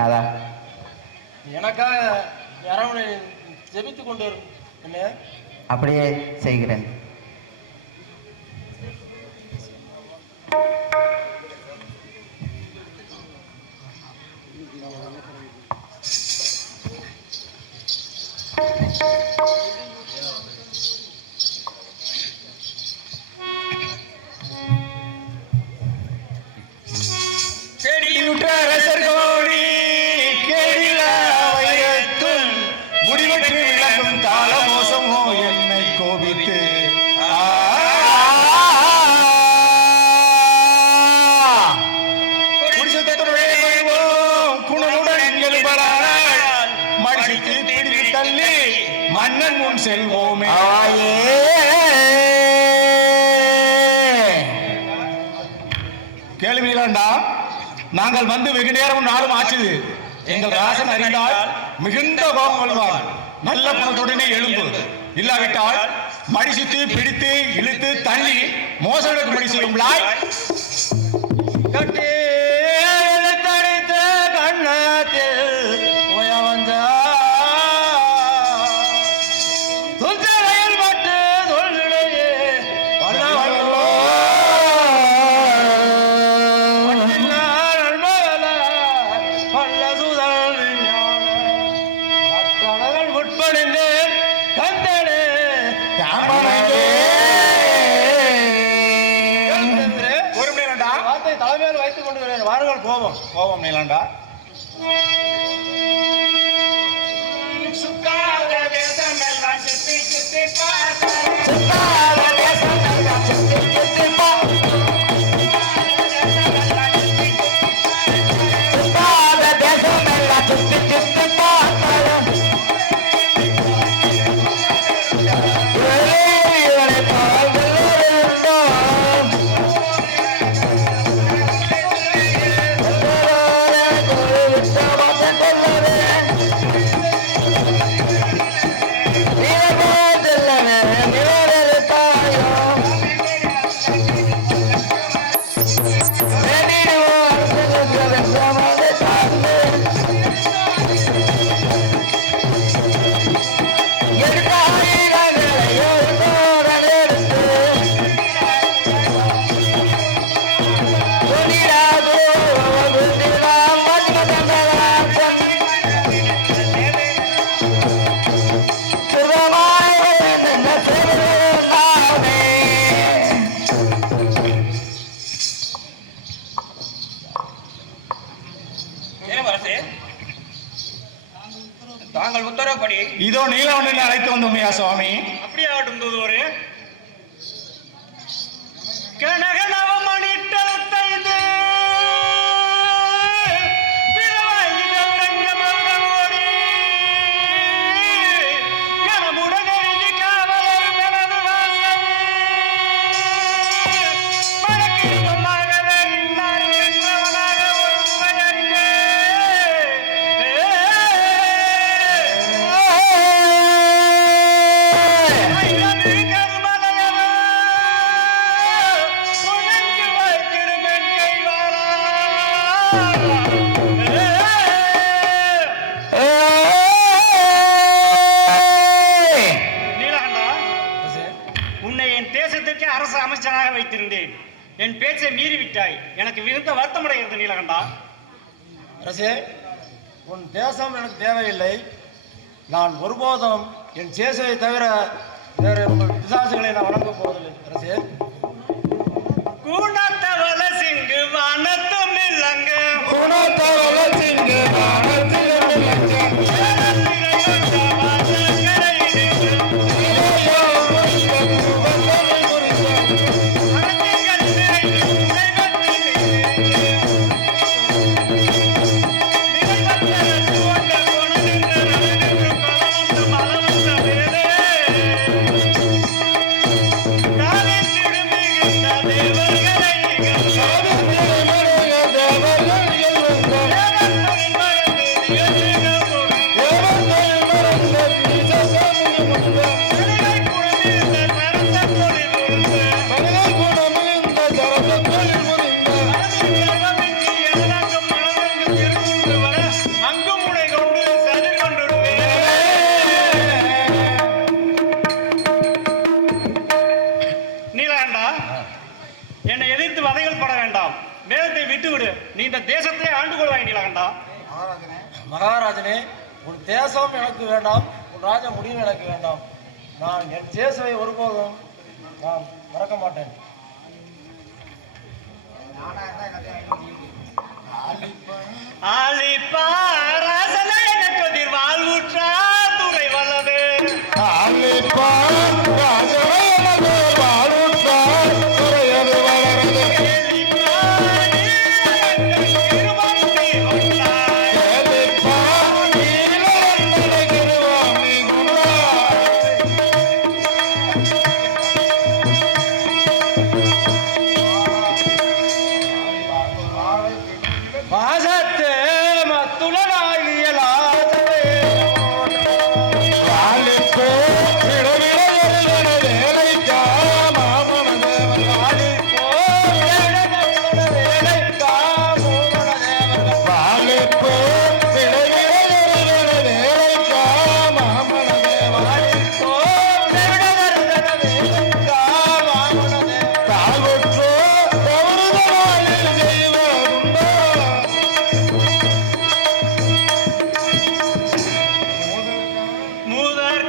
நாதா எனக்காக அரவணை ஜெபித்துக் கொண்டு என்ன அப்படியே செய்கிறேன். மன்னன் முன் செல்வோமே. கேள்விகளா, நாங்கள் வந்து வெகு நேரம் நாளும் ஆச்சுது. எங்கள் ராசன் அறிந்தால் மிகுந்த கோபம் கொள்வார். நல்ல பணத்துடனே எழும்பு, இல்லாவிட்டால் மடிசித்து பிடித்து இழுத்து தள்ளி மோசடிக்கு மடி செய்யும் கோபம் கோபம் நீலாண்டா. தாங்கள் உத்தரவுப்படி இதோ நீலவண்ணனை அழைத்து வந்தோமையா சுவாமி. அப்படியே ஆட்டும் தூதுவரே. அரசு அமைச்சராக வைத்திருந்தேன். என் பேச்சை மீறிவிட்டாய். எனக்கு மிகுந்த வருத்தமடைகிறது நீலகண்டா. அரசே, உன் தேசம் எனக்கு தேவையில்லை. நான் ஒருபோதும் என் சேசையை தவிர வேற உங்கள் பிசாசுகளை நான் வணங்கப் போவதில்லை. அரசே, கூணத்தவள சிங்கு வானத்தும் இல்லங்க, கூணத்தவள சிங்கு வானத்தும் தேவர்களை தேசத்தை ஆண்டு கொள்வாய் நீலகண்டா. மகாராஜனே, உன் தேசம் எனக்கு வேண்டாம், உன் ராஜ முடிவு எனக்கு வேண்டாம். நான் என் சேசுவை ஒருபோதும் நான் மறக்க மாட்டேன். ஆலிப்பாராசனை எனக்கு வாழ்வுற்றா துறை வல்லது. பாசத்தே மத்துளனாகிய லாசவே முதல்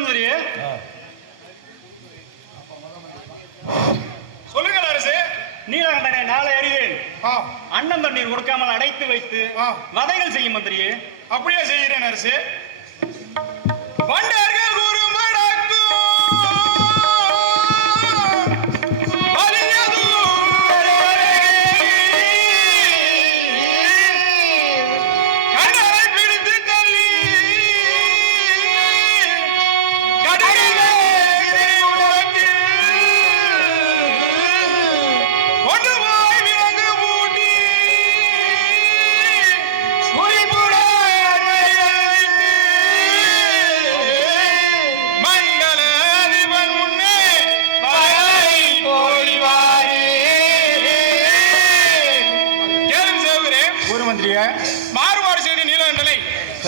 முதலியே சொல்லுங்கள் அரசே. நீலகண்டனை நாளை அறிவேன். அன்னம் தண்ணீர் கொடுக்காமல் அடைத்து வைத்து வதைகள் செய்யும் மந்திரியே. அப்படியே செய்கிறேன் அரசே. வண்டர்கள் குறுமடக்கும் கண்டரை பிடித்து தள்ளி கடைகளை கொண்டு போய் விலங்கு பூட்டி மங்களதிபன் முன்னே பகலை போலிவாரே. கேளும் சேவரே, ஒரு மந்திரியா மாறுபாடு செய்த நீலகண்டனை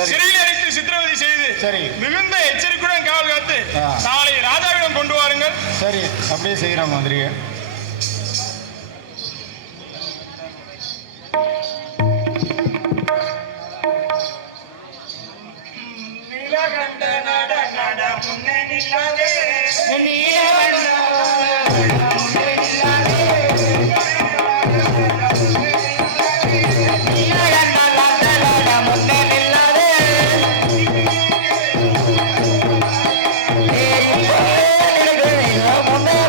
சிறையில் அடைத்து சித்திரவதை செய்து சரி. மிகுந்த எச்சரிக்கையுடன் காவல் காத்து ஆ. நாளை ராஜாவிடம் கொண்டு வாருங்கள். சரி, அப்படியே செய்கிறோம் மந்திரியா. நீலகண்ட நட நட முன்னே நில்லாதே. முன்னே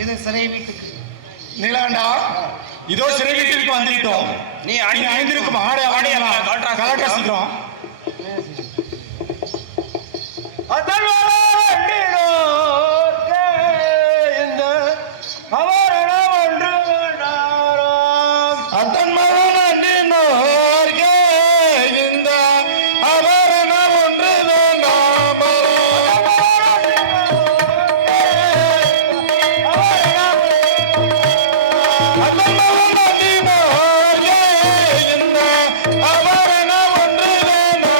இது சிறை வீட்டுக்கு. நீலகண்டா, இதோ சிறை வீட்டிற்கு வந்துவிட்டோம். நீ நீ அணிந்திருக்கும் ஆடை ஆடையெல்லாம் கலட்ட சீக்கிரம். இந்த அவரண ஒன்று வேண்டாராம். அத்தன் மகன் அன்றினோர்க்கே இந்த ஆபரணம் ஒன்று வேண்டாம். அத்தன் மகன் அன்றினோர்க்கே இந்த ஆபரணம் ஒன்று வேண்டாம்.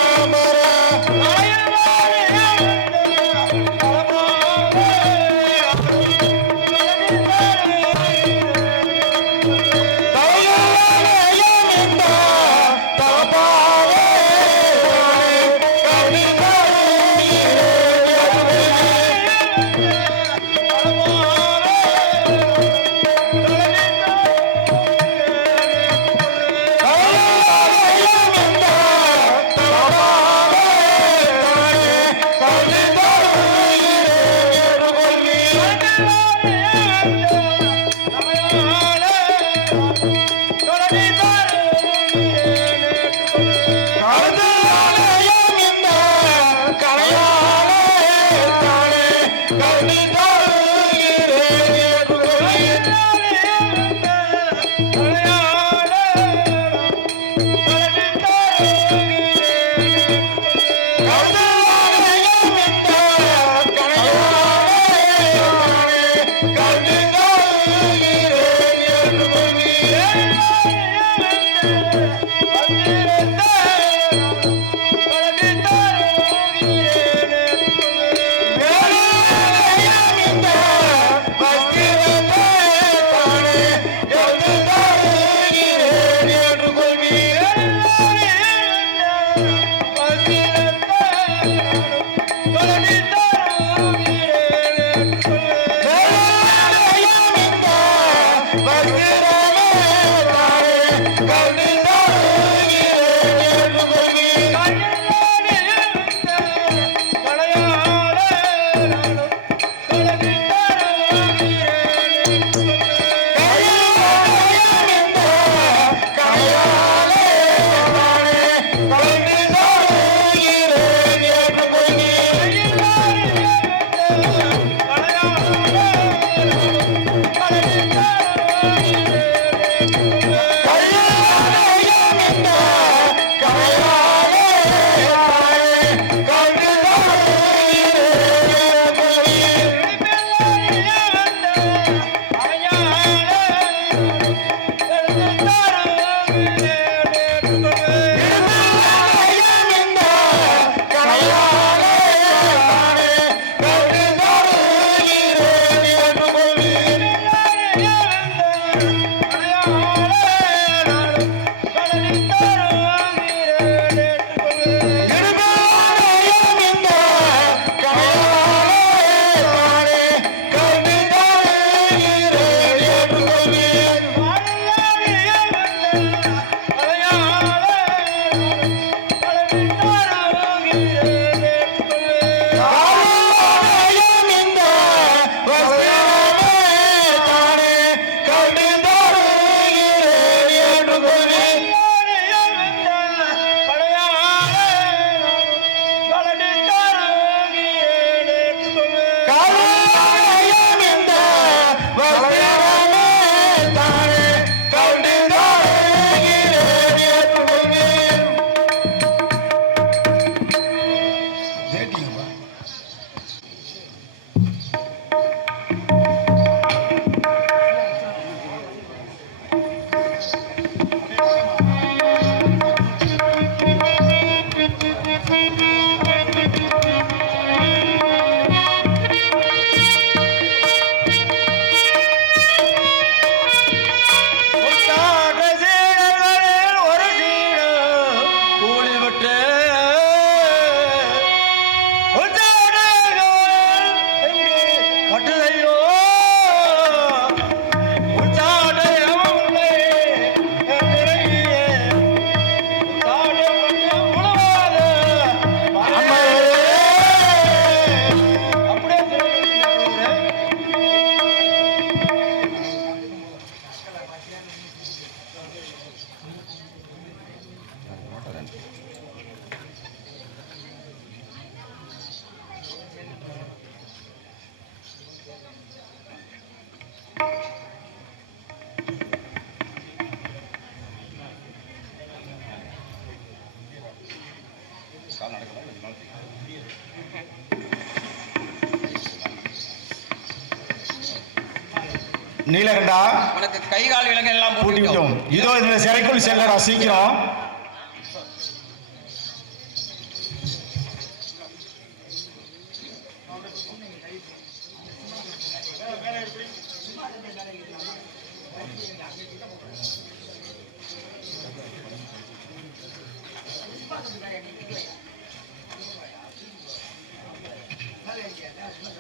நீலகண்டா உனக்கு கை கால் விலங்கு எல்லாம் பூட்டி போட்டுவிட்டோம். விட்டோம். இதோ இந்த சிறைக்குள் செல்லடா சீக்கிரம்.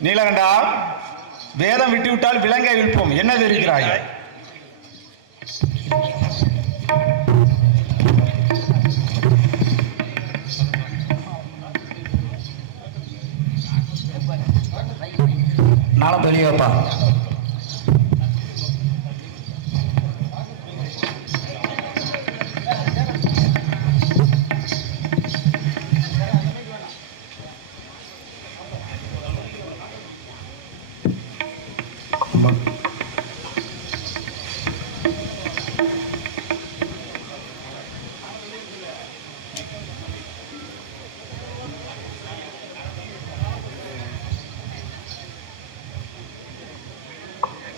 நீலகண்டா, வேதம் விட்டுவிட்டால் விலங்கை விழுப்போம். என்ன தெரிவிக்கிறாய்? நாளம் தெளிவப்பா.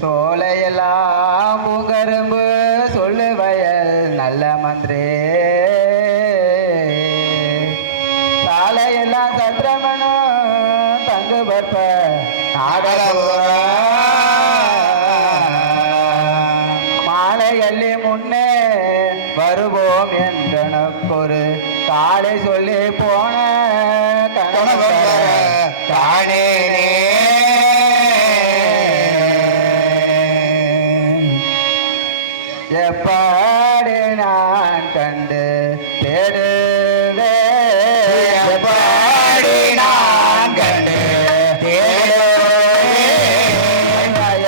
சோலையெல்லாம் பூகரும்பு சொல்லு வயல் நல்ல மந்திரே, சாலையெல்லாம் சத்திரமனும் தங்கு பற்ப மாலையள்ளி முன்னே வருவோம் என்றனக்கொரு காலை சொல்லி போன காணே எப்பாடு நான் கண்டு தேடுவே, எப்பாடு நான் கண்டு தேடுவே,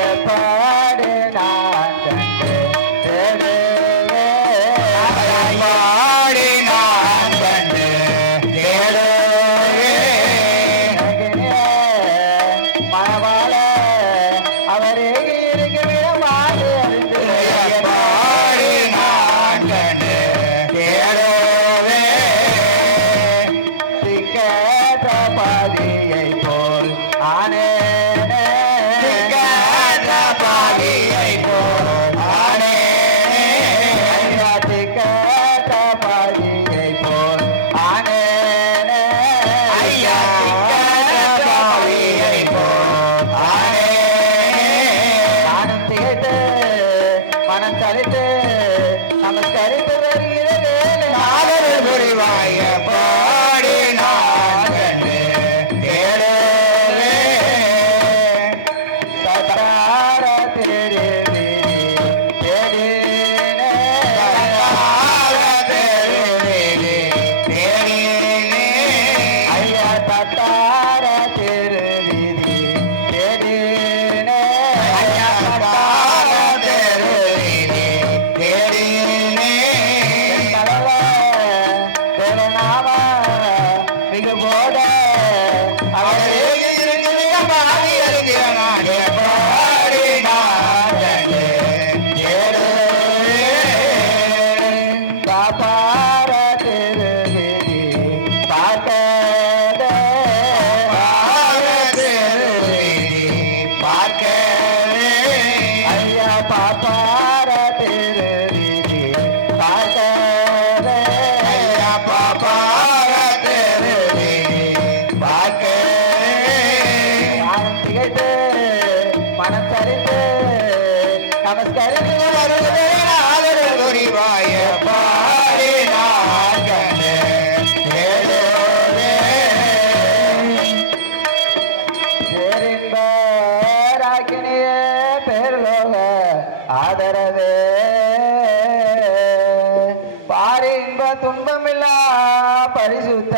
எப்பாடு நான் கண்டு தேடுவே, எப்பாடு நான் கண்டு தேடுவே, மனவாள அவரே இருக்க விடமாறு அறிந்து பாதியை போல் ஆனேனே, பாதியை போல் ஆனேனே, பாதியை போல் ஆனேனே, பாதியை போல் ஆனேனே, நானும் திகைத்து மனம் தரித்து நமஸ்கரித்து வருகிறது நாதர் புரிவாய பாடி நான் கண்டு தேடுவே, சத்தார தேடி தேடினே, சத்தார தேடி தேடினே, ஐயா சத்தார தேடி தேடினே, ஐயா சத்தார தேடி தேடினே, மிக போத அவரே இருக்கிற பாதி அறிஞரானே பாடி நான் காப்பார திருவிதி பார்க்கத பார்க்கவே ஐயா பாப்பார திருவிதி பார்க்கத ஐயா பாப்பார திகைத்து மனம் சரிந்து நமஸ்கரித்து வருவதே ஆதரவு புரிவாய பாடி நான் கண்டு தேடுவே, பேரின்பராக்கினிய பேர்லோக ஆதரவே, பாரின்ப துன்பமில்லா பரிசுத்த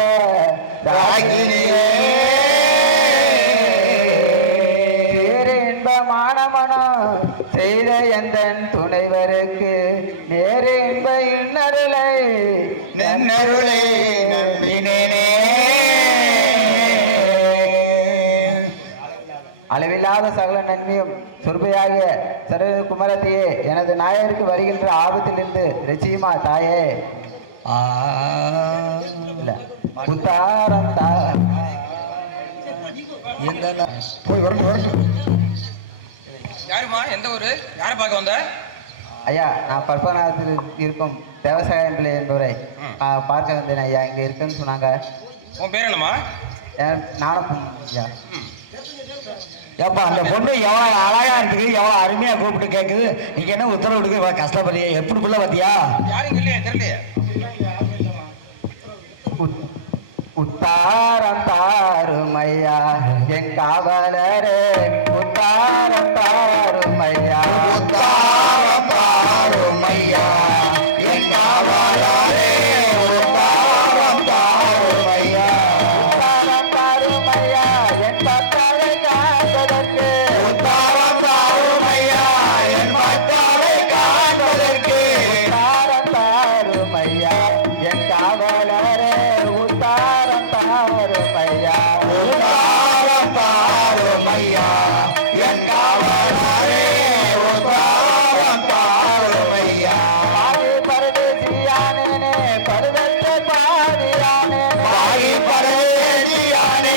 ராகினியே, பேரின்பமான மனம் செய்த எந்தன் துணைவருக்கு நேரு இன்ப இன்னருளை நன்னருளை நம்பினேனே, அளவில்லாத சகல நன்மையும் சொற்பையாகிய சரகு குமரத்தையே எனது நாயருக்கு வருகின்ற ஆபத்திலிருந்து ரட்சியுமா தாயே. புத்தாரம் தா எங்க போய் வரணும். யாருமா? எந்த ஊரு? யாரை பார்க்க வந்த? ஐயா, நான் பற்பநாதத்தில் இருக்கும் தேவசாயம் பிள்ளை என்பவரை பார்க்க வந்தேன் ஐயா. இங்கே இருக்குன்னு சொன்னாங்க. உன் பேர் என்னம்மா? நானும் ஐயா. ஏப்பா அந்த பொண்ணு எவ்வளோ அழகா இருக்குது, எவ்வளோ அருமையா கூப்பிட்டு கேட்குது. நீங்க என்ன உத்தரவு எடுக்க இவ்வளோ கஷ்டப்படுறிய? எப்படி பிள்ளை பார்த்தியா? யாரும் இல்லையே, தெரியலையே. உத்தாரம் தாரும் ஐயா என் காவலரே, உத்தாரம் தாரும் ஐயா, உத்தாரம் தாரும் ஐயா என் காவலரே, உத்தாரம் தாரும் ஐயா, உத்தாரம் தாரும் ஐயா என் பக்தரை காண்பதற்கு, உத்தாரம் தாரும் ஐயா என் பக்தரை காண்பதற்கு, உத்தாரம் தாரும் ஐயா என் காவலரே, உத்தாரம் தாரும் ஐயா, உத்தாரம் தாரும் ஐயா என் காவலரே, உத்தாரம் தாரும் ஐயா. பாவி பரதேசியானே பருவத்த பாவியானே, பாவி பரதேசியானே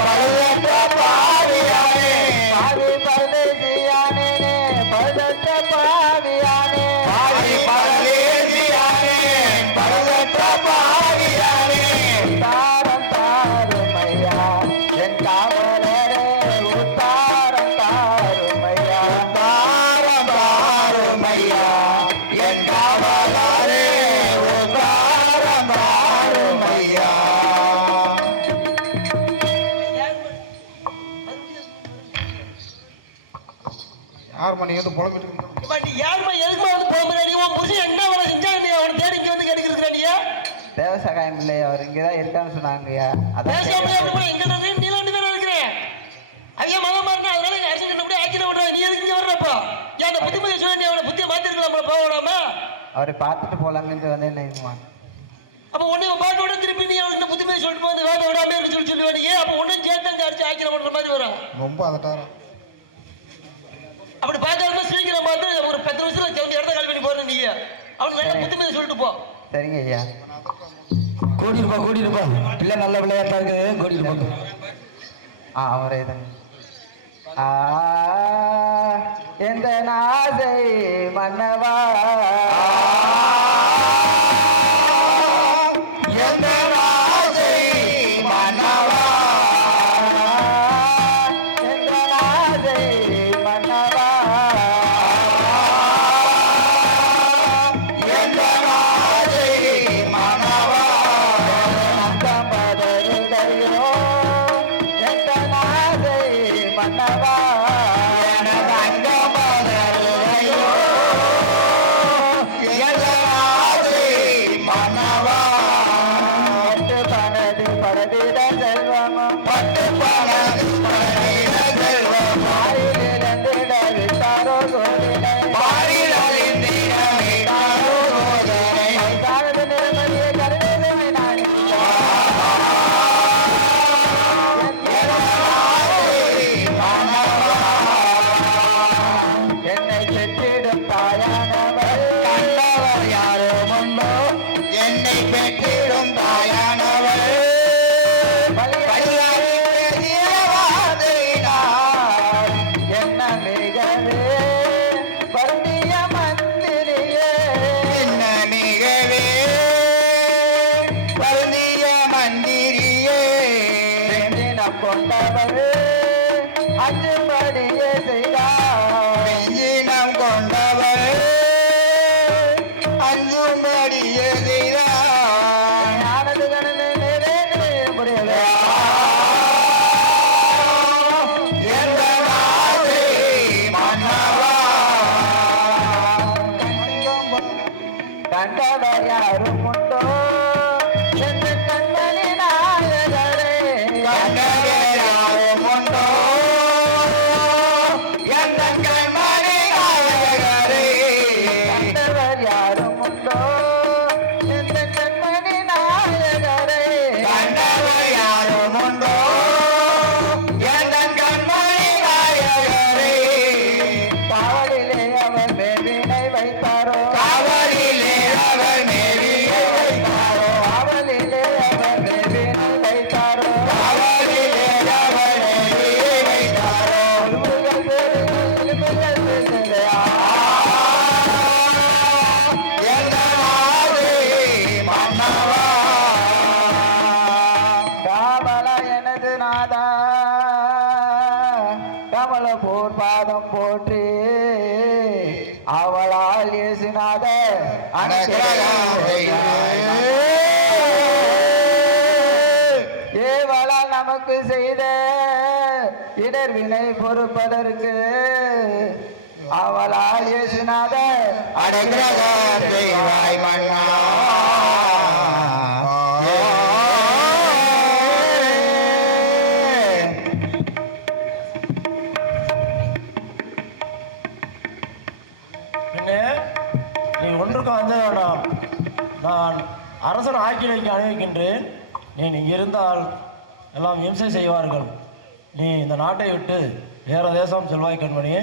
பழுவற்ற பாவியானே, பாவி பரதேசியானே பருவத்த பாவியானே, பாவி பரதேசியானே பழுவற்ற பாவியானே, உத்தாரம் தாரும் ஐயா என் காவலரே, உத்தாரம் தாரும் ஐயா, உத்தாரம் தாரும் ஐயா என் காவலரே, உத்தாரம் தாரும் ஐயா. யார் மணி வந்து புலம்பிட்டு இருக்கீங்க? நீ யாருமா எதுக்குமா வந்து போகிற? நீ உன் புருஷன் என்ன வேலை செஞ்சா நீ அவனை தேடி இங்க வந்து கெடுக்கிற? நீ தேவசகாயம் பிள்ளை அவர் இங்கதான் இருக்கான்னு சொன்னாங்க ஐயா. அதான் பேசாம கேட்டேன். எங்க நீ ரெண்டு பேரும் இருக்கிறேன். அவங்க மதமா இருந்தா அதனால அரசு கண்டபடி ஆக்கிட விடுறாங்க. நீ எதுக்கு இங்க வர்றப்போ? ஏன் அந்த புத்திமதி சொல்ல நீ அவனை புத்தியை மாத்திருக்கலாம்ல, போக விடாம? அவரை பார்த்துட்டு போலாம்னு வந்தேன். அப்ப உன்னை பார்க்க விட திருப்பி நீ அவனுக்கு இந்த புத்திமதி சொல்லிட்டு போது வேலை விடாம இருக்கு சொல்லி வேண்டிய அப்ப ஒன்னும் சேர்த்து அங்க அடிச்சு ஆக்கிட விடுற மாதிரி வரும். ரொம்ப அதட்டாரம். அப்படி பார்க்கறப்ப சீக்கிரம் பார்த்து ஒரு 10 நிமிஷத்துல கிளம்பி இடத்த காலி பண்ணி போறேன். நீங்க அவனுக்கு நல்ல புத்திமதி சொல்லிட்டு போ. சரிங்க ஐயா. கூட்டிட்டு போ பிள்ளை நல்ல பிள்ளையாட்டா இருக்குது, கூட்டிட்டு போ. அவரே தான். எந்த நாசை மன்னவா, எந்த ராஜை மன்னவா, எந்த நாசை மன்னவா, எந்த ராஜை மன்னவா, அங்கமதருடையோ எந்த நாசை மன்னவா, எனது அங்கமதருடையோ எந்த ராஜை மன்னவா, பட்டு பனது படவிட செல்வமும் பட்டு பணது பணியிட செல்வம், பாரிலிருந்திட விட்டாரோ கோவிலை, பாரிலறிந்திட மீட்டாரோ சோதனை, சாரது நிறமதியை கருதுவை நான் என்னை பெற்றிடும் தாயானவர், கண்டவர் யாரோ முன்னோ என்னை பெற்றிடும் தாயானவர், என்ன மிகவே வருந்திய மந்திரியே, என்ன மிகவே வருந்திய மந்திரியே, தினம் கொண்டவர் அஞ்சுபடியே செய்தார், நெஞ்சினம் கொண்டவர் அஞ்சும்படியே செய்தார், ஞானது கணமே நிறைவேற்ற முடியல, எந்த ராஜை மன்னவா, கண்டவர் யாரும் உண்டோ என்று கண்மணி நாயகரே, கண்டவர் யாரும் உண்டோ எந்த கண் கமல போர் பாதம் போற்றி அவளால் இயேசுநாத ஏவளால் நமக்கு செய்த இடர் வினை பொறுப்பதற்கு அவளால் இயேசுநாத அடைகிறாய் மன்னா பின்னே நீ ஒன்றுக்கும் அஞ்ச வேண்டாம். நான் அரசன் ஆக்கினைக்கு அணிவிக்கின்றேன். நீ இங்கே இருந்தால் எல்லாம் இம்சை செய்வார்கள். நீ இந்த நாட்டை விட்டு வேற தேசம் செல்வாய் கண்மணியே.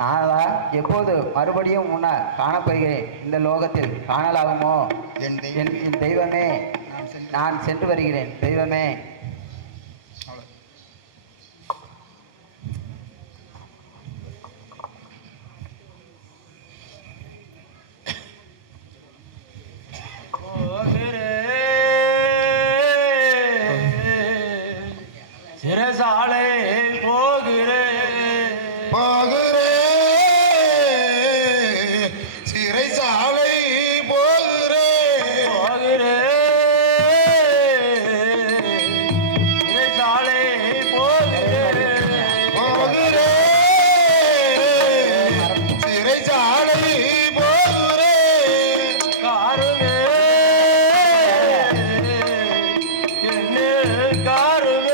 நாளா எப்போது மறுபடியும் உன்னை காணப்படுகிறேன் இந்த லோகத்தில் காணலாகுமோ? என் தெய்வமே, நான் சென்று வருகிறேன் தெய்வமே. சிறைசாலை போகிறேன் சிறைசாலை போகிறேன் சிறைசாலை போகிறேன் சிறைசாலை போகிறேன் காருமே என்னில் காருமே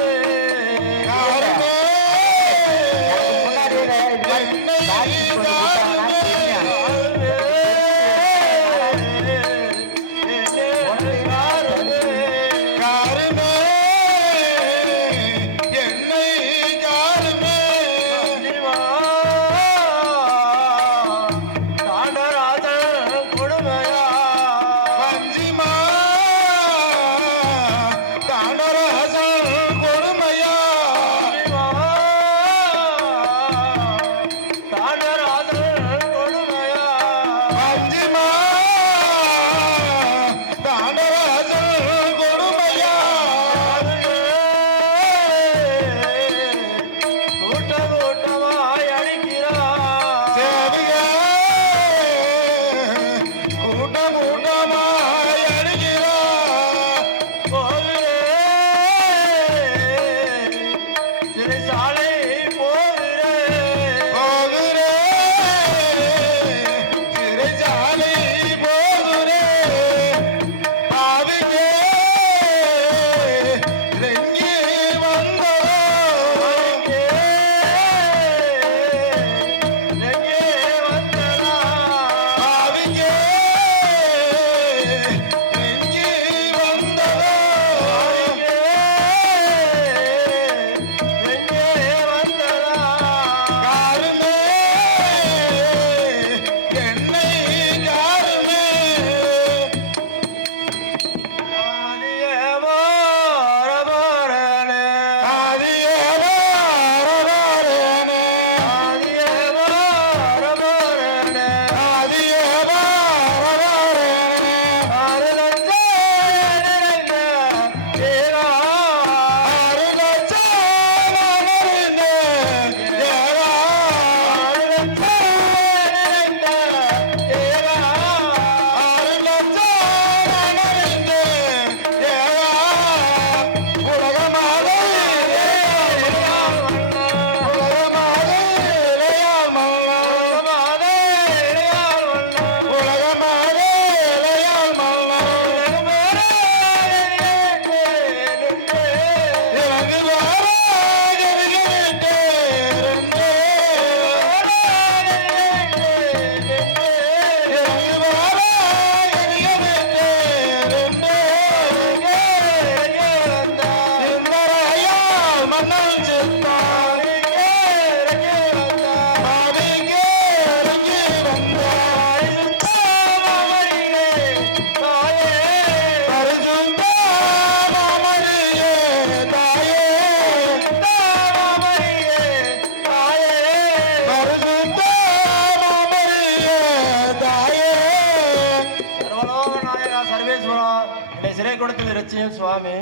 சிறை கொடுத்தது ரட்சியம் சுவாமி.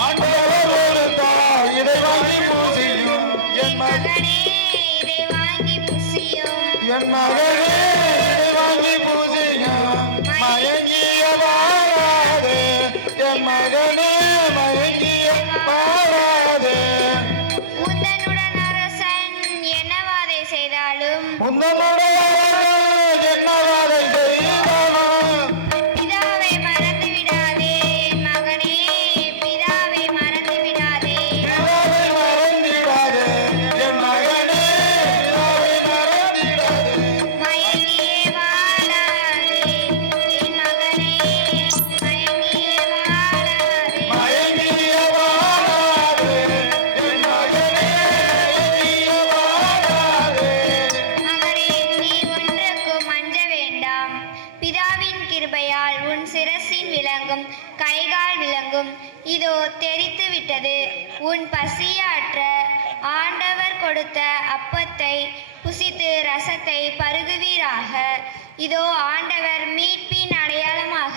ஆண்டவர் கொடுத்தார் இதை வாங்கி பூசியும் என் மகனே இதை வாங்கி புசியும் என் மகனே இதை வாங்கி பூசியும் மயங்கிய வாழாதே என் மகனே மயங்கிய வாழாதே உந்தனுடன் அரசன் என்னவாதை செய்தாலும் உந்தனுடைய என்னவாதை செய்தாலும் பிதாவை மறந்து விடாதே என் மகனே பிதாவை மறந்து விடாதே பிதாவை மறந்திடாதே என் மகனே பிதாவை மறந்திடாதே மயங்கியே வாழாதே என் மகனே மயங்கியே வாழாதே மயங்கிய வாழாதே என் மகனே மயங்கிய வாழாதே மகனே நீ ஒன்றுக்கும் அஞ்ச வேண்டாம் பிதாவின் கிருபையால் உன் சிரசின் விளங்கும் கைகால் விளங்கும் இதோ தெரித்து விட்டது உன் பசியாற்ற ஆண்டவர் கொடுத்த அப்பத்தை புசித்து ரசத்தை பருகுவீராக இதோ ஆண்டவர் மீட்பின் அடையாளமாக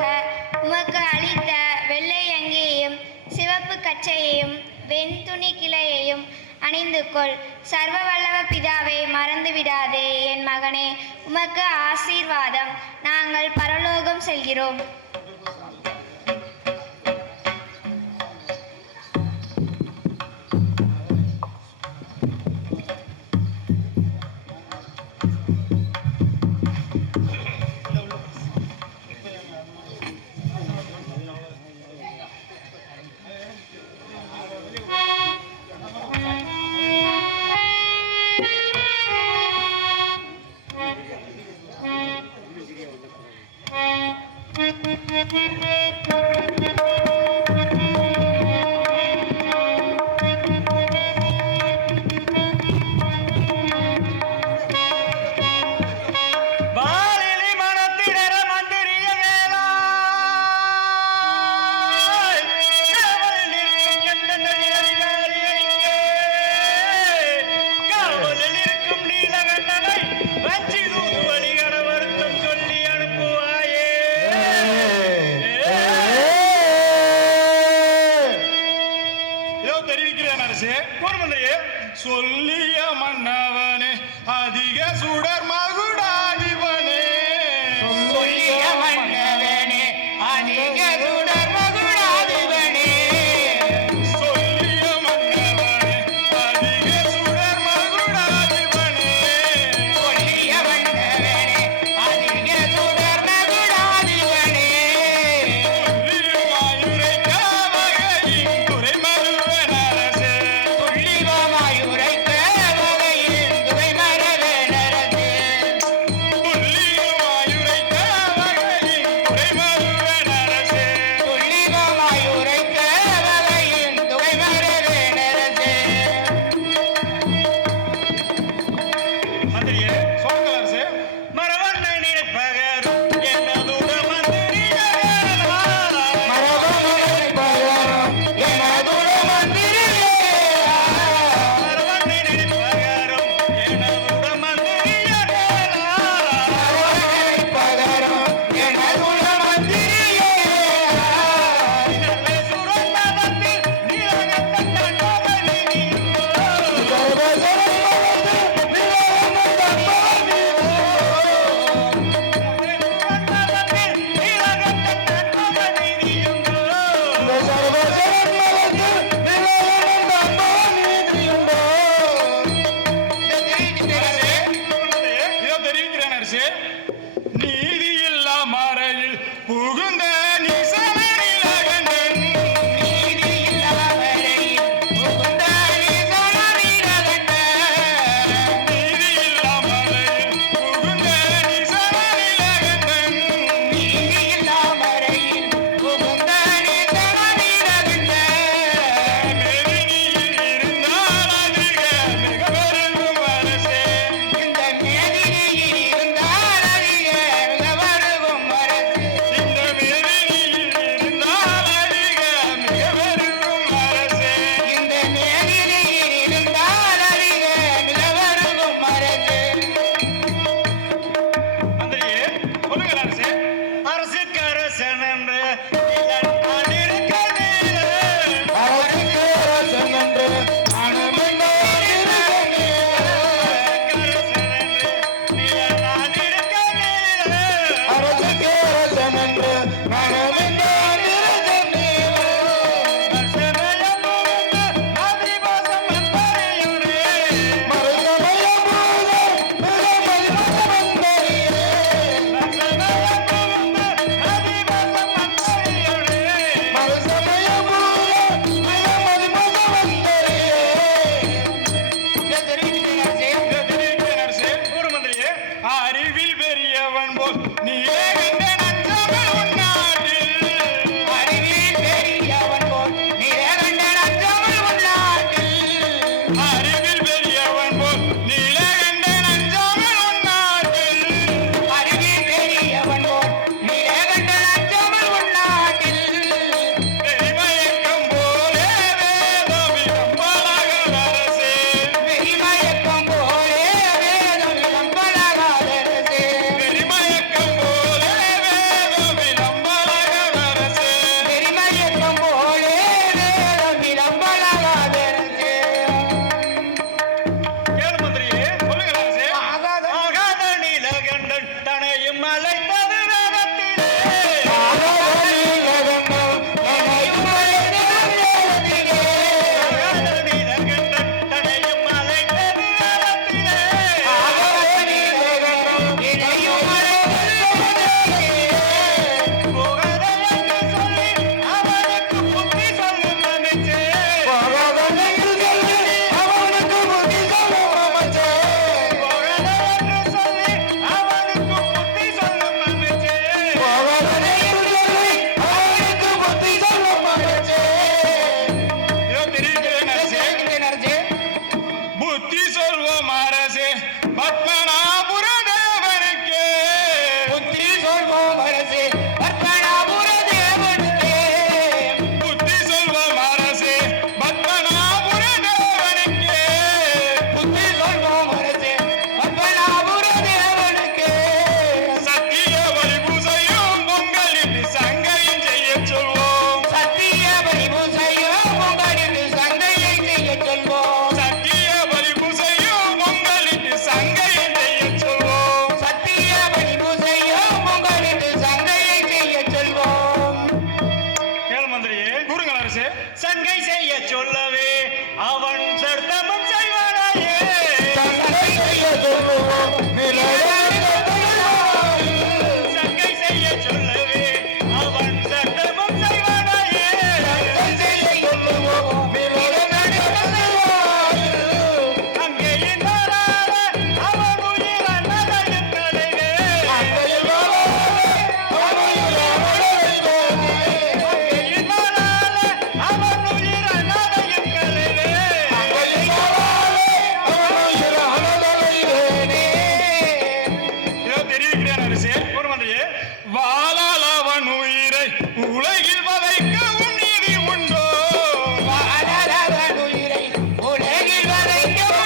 உமக்கு அளித்த வெள்ளை அங்கியையும் சிவப்பு கச்சையையும் வெண்துணி கிளையையும் அணிந்து கொள் சர்வ வல்லவ பிதாவை மறந்து விடாதே என் மகனே உமக்கு ஆசீர்வாதம் நாங்கள் பரலோகம் செல்கிறோம் வாலிலி மனத்திடர மந்திரிய வேளாய் காவலில் இருக்கும் எந்தெந்த அதிகாரிகளுக்கே காவலில் இருக்கும் நீலகண்டனை வஞ்சி தூது வழிகட வருத்தம் சொல்லி அனுப்புவாயே இதோ தெரிவிக்கிறேன் அரசே கோர்மந்திரியே சொல்லிய மன்னவனே அதிக சுடர் மகுடாதிபனே சொல்லிய மன்னவனே அதிக சுடர் மகுடாதிபனே சொல்லிய மன்னவனே அதிக சுடர் மகுடாதிபனே சொல்லிய மன்னவனே அதிக சுடர் மகுடாதிபனே சொல்லியுரைக்க வகையின் துறைமருவன் அரசே சொல்லியுரைக்க வகையின் துறைமருவன் அரசே சங்கை செய்ய சொல்லவே அவன் சர்த்தமும் செய்வானாயே. சங்கை செய்ய சொல்லவே அவன் சர்த்தமும் செய்வானாயே. அங்கேயின் மாறாத அவன் உயிர் அன்னதையின் தலைவே. அங்கேயின் மாறாத அவன் உயிர் அன்னதையின் தலைவே. இதோ தெரிவிக்கிறேன் அரசே. கூறுமந்திரியே, வாழால் அவன் உயிரை உலகில் வதைக்கவும் நீதி உண்டோ? வாழால் அவன் உயிரை உலகில் வதைக்கவும்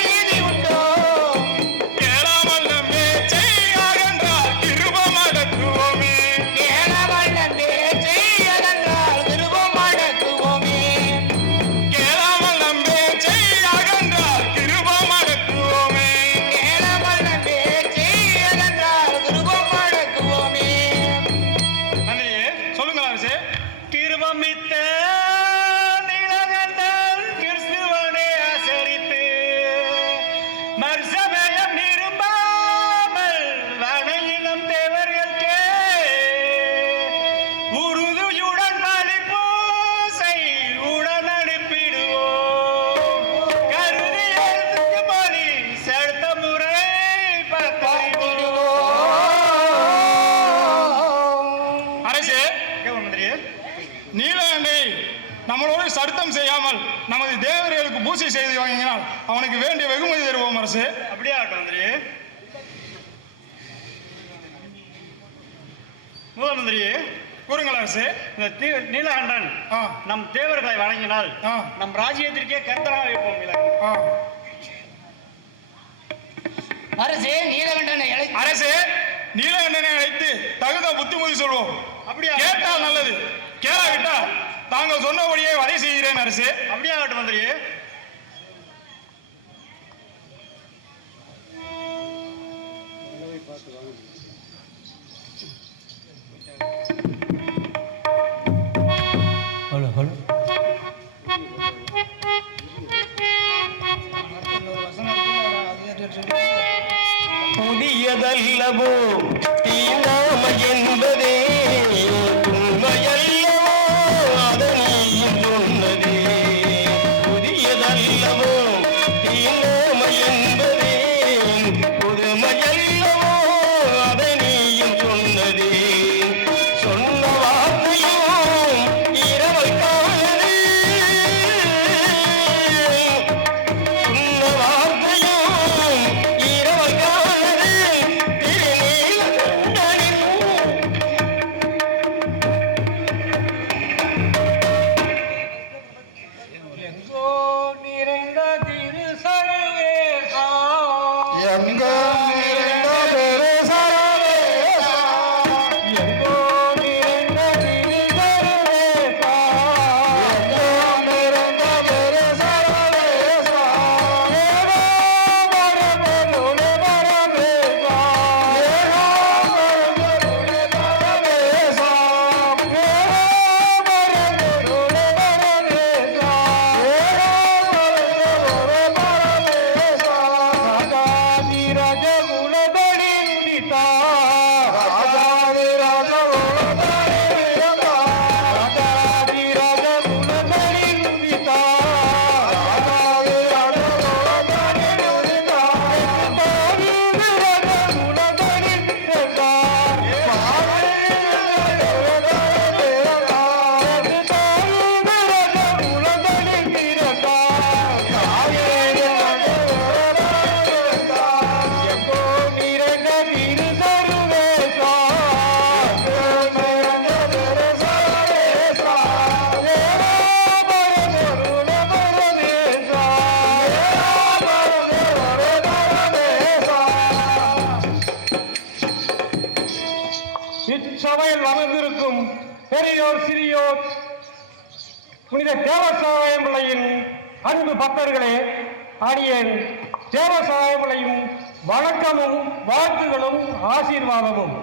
நீதி உண்டோ? கேளாமல் நம் பேச்சை அகன்றால் கிருபம் அடக்குவோமே. கேளாமல் நம் பேச்சை அகன்றால் கிருபம் அடக்குவோமே. மந்திரியே, சொல்லுங்கள் அரசே. கிருபமித்த நீலகண்டன் கிறிஸ்துவனை ஆசரித்து மற்சமயம் நிரும்பாமல் வணையினம் தேவர்களுக்கே உறுதியுடன் பலிப்பூசை உடன் அனுப்பிடுவோம். கருதி எழுத்துக்கு பலி செலுத்த முறை பத்திடுவோம். அரசே, மந்திரியே, நீலகண்டை நம்மளோடு சடுத்தம் செய்யாமல் நமது தேவர்களுக்கு பூசை செய்து வாங்கினால் அவனுக்கு வேண்டிய வெகுமதி தருவோம் அரசே. அப்படியே ஆகட்டும் மந்திரியே. முதல் மந்திரியே, கூறுங்கள் அரசே. இந்த நீலகண்டன் ஆ, நம் தேவர்களை வணங்கினால் ஆ, நம் ராஜ்யத்திற்கே கர்த்தனாக வைப்போம். ஆ. அரசே நீலகண்டனை அரசே, நீலகண்டனை அழைத்து தகுந்த புத்திமதி சொல்வோம். அப்படியா கேட்டால் நல்லது, கேளாவிட்டால் தாங்கள் சொன்னபடியே வரை செய்கிறேன் அரசே. அப்படியே ஆகட்டும் மந்திரியே. ஹலோ ஹலோ புதியதல்லவோ தீண்டாமை என்பதே, உண்மையல்லவோ அதனையும் சொன்னதே. புதியதல்லவோ தீண்டாமை என்பதே, புதுமையல்லவோ அதனையும் சொன்னதே. சொன்ன வார்த்தையும் இரவல் காணதே, சொன்ன வார்த்தையும் இரவல் காணதே. திருநீலகண்டனின் இச்சபையில் அமர்ந்திருக்கும் பெரியோர் சிறியோர் புனித தேவசாயம் பிள்ளையின் அன்பு பக்தர்களே, அடியேன் தேவ சாயங்களையும் வணக்கமும் வாழ்த்துகளும் ஆசீர்வாதமும்.